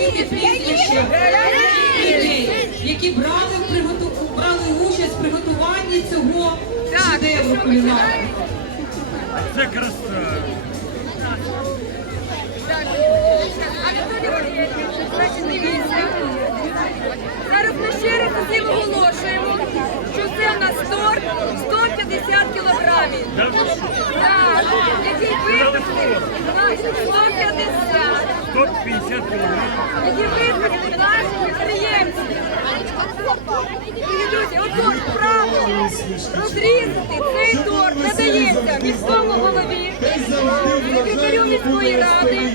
Прізвища людей, які брали, приготу- брали участь в приготуванні цього шедевру кулінарного. Це краса. 150 Розрізати цей торт надається міському голові, секретарю міської ради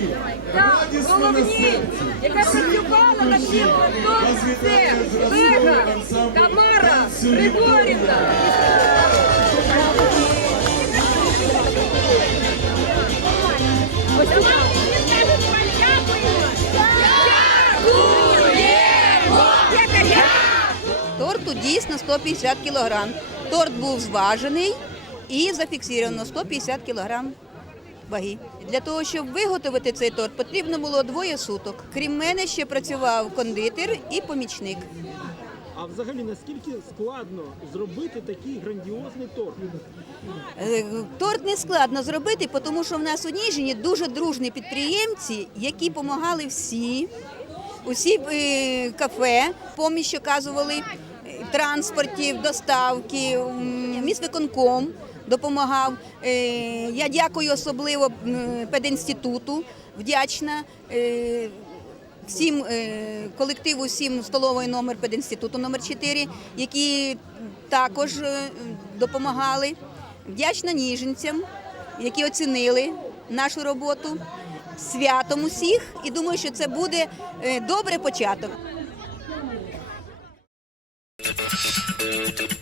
та головній, яка працювала на всіх фронтах, це Вега, Тамара Григорівна. Торту дійсно 150 кілограм. Торт був зважений і зафіксовано 150 кілограм ваги. Для того, щоб виготовити цей торт, потрібно було двоє суток. Крім мене, ще працював кондитер і помічник. А взагалі наскільки складно зробити такий грандіозний торт? Торт не складно зробити, тому що в нас у Ніжині дуже дружні підприємці, які допомагали всі, усі кафе, поміч оказували транспортів, доставки, міськвиконком допомагав. Е, Я дякую особливо пединституту, вдячна. е, всім е, колективу, всім столової номер пединституту номер 4 які також допомагали. Вдячна ніженцям, які оцінили нашу роботу. Святом усіх і думаю, що це буде добрий початок. Thank you.